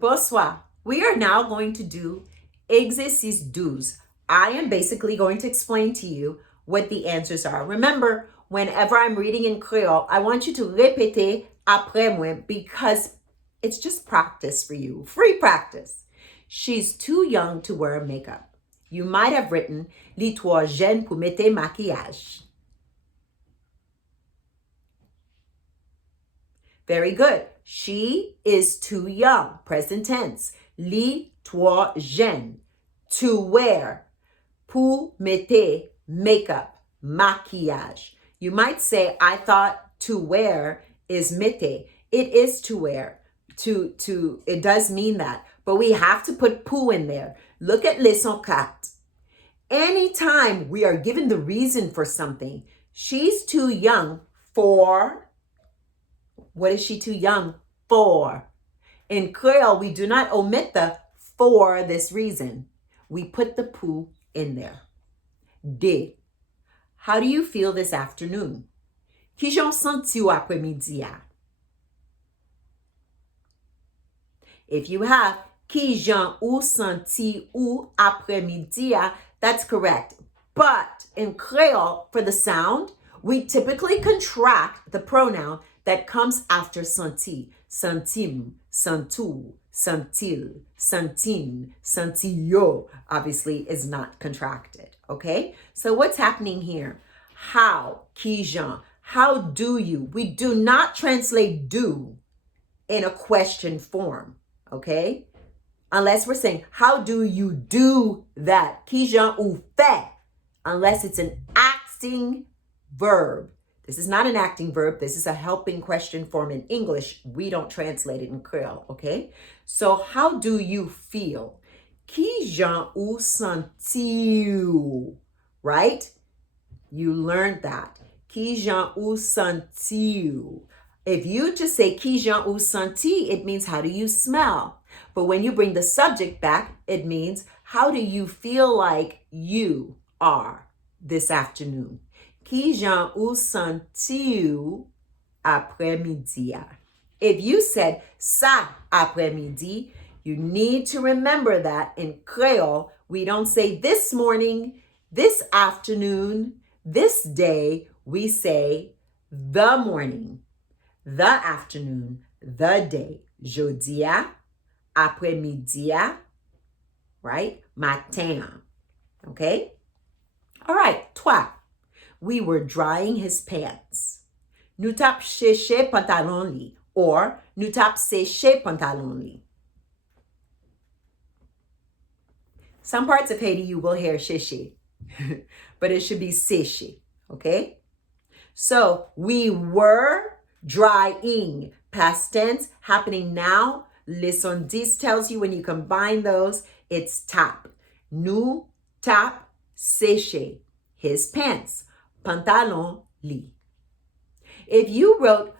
Bonsoir. We are now going to do exercice 12. I am basically going to explain to you what the answers are. Remember, whenever I'm reading in Creole, I want you to répéter après moi because it's just practice for you, free practice. She's too young to wear makeup. You might have written, li trop jeune pour mettre maquillage. Very good. She is too young. Present tense. Li trop jeune. To wear. Pour mettre makeup. Maquillage. You might say, I thought to wear is mette. It is to wear. It does mean that. But we have to put pour in there. Look at leçon 4. Anytime we are given the reason for something, she's too young for. What is she too young for? In Creole, we do not omit the for this reason. We put the pour in there. D. How do you feel this afternoon? Qui j'en senti ou après-midi? If you have qui j'en ou senti ou après-midi, that's correct. But in Creole, for the sound, we typically contract the pronoun that comes after senti. Sentim, sentu, sentil, sentin, sentillo, obviously is not contracted, okay? So what's happening here? How, qui j'en, how do you? We do not translate do in a question form, okay? Unless we're saying, how do you do that? Qui j'en ou fait? Unless it's an acting verb. This is not an acting verb. This is a helping question form in English. We don't translate it in Creole, okay? So how do you feel? Qui j'en ou sentiu? Right? You learned that. Qui j'en ou sentiu? If you just say qui j'en ou senti, it means how do you smell? But when you bring the subject back, it means how do you feel like you are this afternoon? Qui j'en ou sentiu après-midi? If you said ça après-midi, you need to remember that in Creole, we don't say this morning, this afternoon, this day. We say the morning, the afternoon, the day. Jeudi, après-midi, right? Matin, okay? All right, toi. We were drying his pants. Nous tap séché pantalon li. Or, nous tap séché pantalon li. Some parts of Haiti you will hear séché, but it should be séché, okay? So, we were drying. Past tense, happening now. Leçon 10 tells you when you combine those, it's tap. Nous tap séché his pants. Pantalon li. If you wrote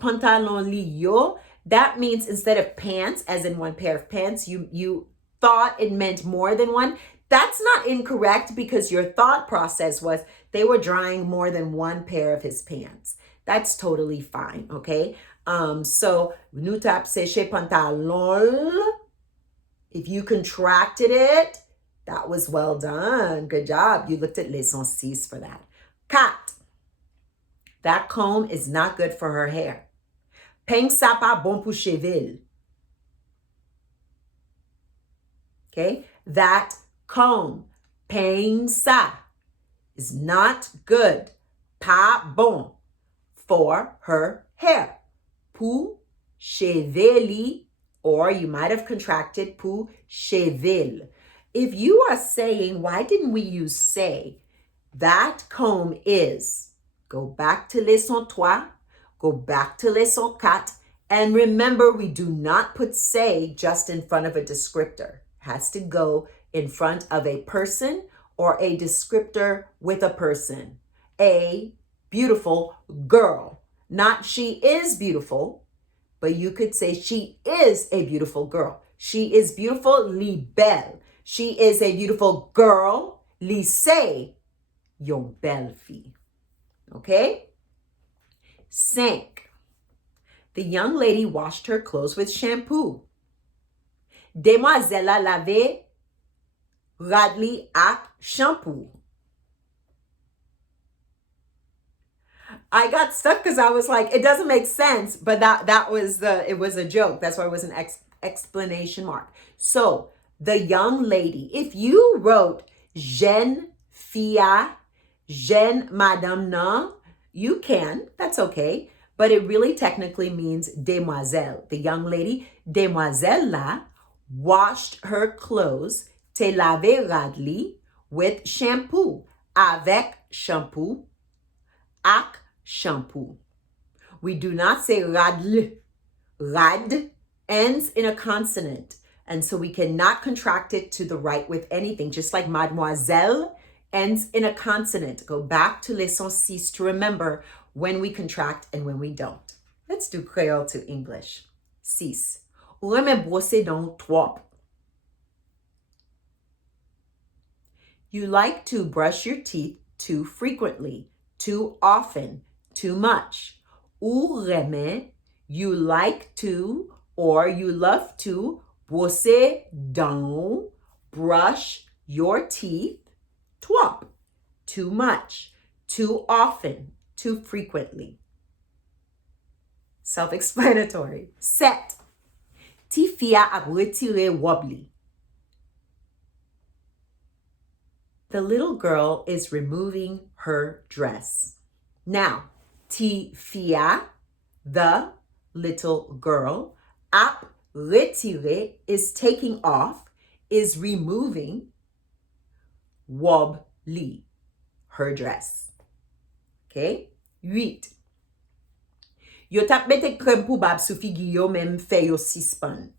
pantalon li yo, that means instead of pants, as in one pair of pants, you thought it meant more than one. That's not incorrect because your thought process was they were drying more than one pair of his pants. That's totally fine, okay? So nous tap séché pantalon. If you contracted it, that was well done. Good job. You looked at leçon 6 for that. Cat. That comb is not good for her hair. Peng sa pas bon pour cheville. Okay? That comb, peng sa, is not good. Pas bon for her hair. Pour cheville, or you might have contracted pour cheville. If you are saying, why didn't we use say? That comb is, go back to leçon 3, go back to leçon 4, and remember we do not put say just in front of a descriptor. It has to go in front of a person or a descriptor with a person. A beautiful girl. Not she is beautiful, but you could say she is a beautiful girl. She is beautiful, li belle. She is a beautiful girl, lycée, yon belle fille. Okay? 5. The young lady washed her clothes with shampoo. Demoiselle la lave radli ak shampoo. I got stuck because I was like, it doesn't make sense, but it was a joke. That's why it was an explanation mark. So the young lady, if you wrote jeune fille, jeune madame nan, you can, that's okay. But it really technically means demoiselle. The young lady, demoiselle la, washed her clothes, te lave radli, with shampoo, avec shampoo, ak shampoo. We do not say radl. Rad ends in a consonant. And so we cannot contract it to the right with anything. Just like mademoiselle ends in a consonant. Go back to leçon 6 to remember when we contract and when we don't. Let's do Creole to English. 6. Ou reme brosser dans trop. You like to brush your teeth too frequently, too often, too much. Ou reme, you like to or you love to brosser dans, brush your teeth, trop, too much, too often, too frequently. Self-explanatory. 7. Ti fia ap retire wobli. The little girl is removing her dress. Now, ti fia, the little girl, ap retire is taking off, is removing, wobli, her dress. Okay? 8. Yo tap mette crème pou bab sou figi yo mem fe yo sispan.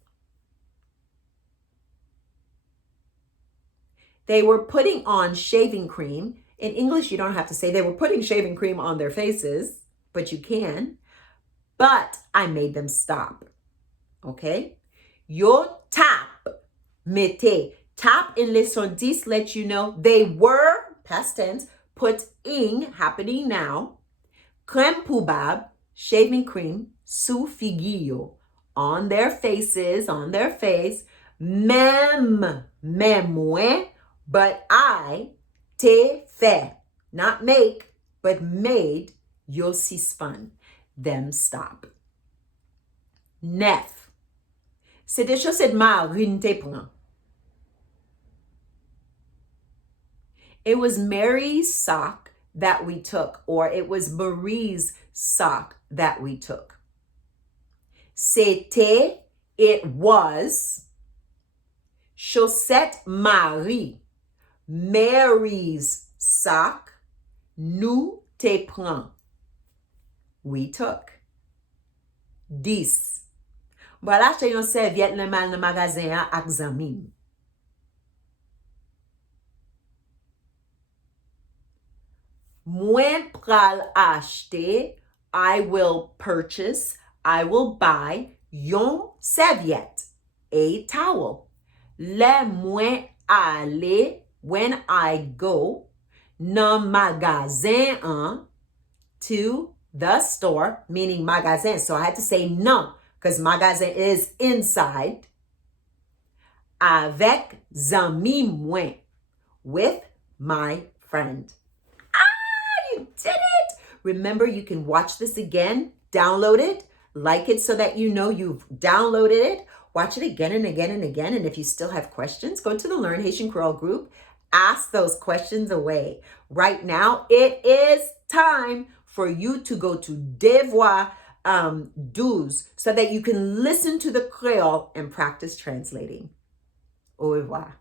They were putting on shaving cream. In English, you don't have to say they were putting shaving cream on their faces, but you can. But I made them stop. Okay? Yo tap, mette. Tap in leçon 10 let you know they were, past tense, putting, happening now, crème pou bab, shaving cream, sous figio, on their faces, on their face, même moi, but I, te fait, not make, but made, yo sispan, them stop. 9. C'est des chaussettes marines te prend. It was Mary's sock that we took, or it was Marie's sock that we took. C'était, it was, chaussette Marie, Mary's sock, nous te prend, we took. 10. Voilà, achete yon serviette le mal nan magasin ak zanmim. Mwen pral achete, I will purchase, I will buy, yon serviette, a towel. Le mwen ale, when I go, nan magasin an, to the store, meaning magasin. So I had to say nan, because magasin is inside. Avec zami mwen, with my friend. You did it! Remember, you can watch this again, download it, like it so that you know you've downloaded it, watch it again and again and again. And if you still have questions, go to the Learn Haitian Creole group, ask those questions away. Right now, it is time for you to go to Devoir 12 so that you can listen to the Creole and practice translating. Au revoir.